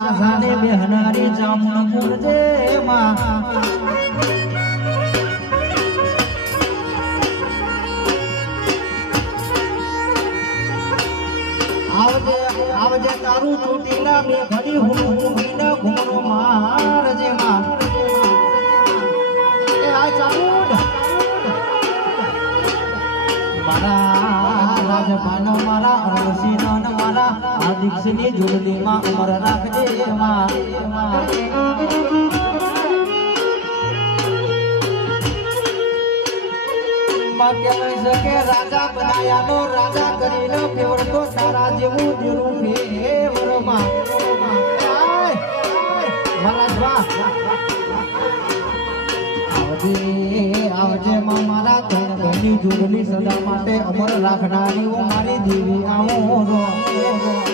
આઝાને બેહનારી જામનપુર જેમાં આવજે તારું ચોટીલા મે ઘડી હું વિના ઘુમરો માર જેમાં એ આ ચામુંડ મારા રાજપાન મારા અરસીન મારા આ દીક્ષની જોડલીમાં અમર રાખજે માં કહેવાય છે કે રાજા બનાયાનો રાજા કરીને ફેવરતો તારા જેવું દેરું ફેવરમાં આવજે માં મારા ત્રણ ઘરની જોડલી સદા માટે અમર રાખનારી મારી દેવી આવો